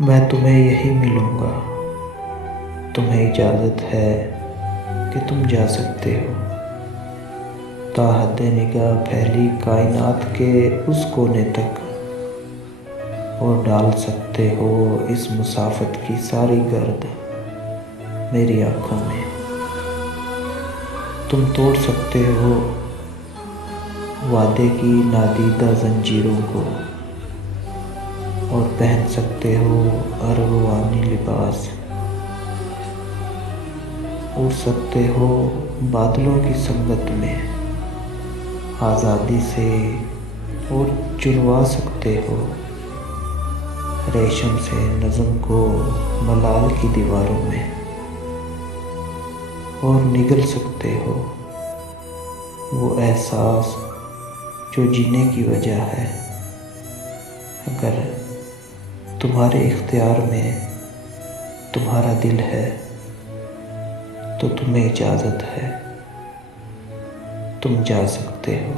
मैं तुम्हें यही मिलूँगा। तुम्हें इजाज़त है कि तुम जा सकते हो ताहद्दे निगाह फैली कायनात के उस कोने तक, और डाल सकते हो इस मुसाफत की सारी गर्द मेरी आँखों में। तुम तोड़ सकते हो वादे की नादीदा जंजीरों को, और पहन सकते हो अरगवानी लिबास। उड़ सकते हो बादलों की संगत में आज़ादी से, और चुनवा सकते हो रेशम से नज़्म को मलाल की दीवारों में, और निगल सकते हो वो एहसास जो जीने की वजह है। अगर तुम्हारे इख्तियार में तुम्हारा दिल है तो तुम्हें इजाज़त है, तुम जा सकते हो।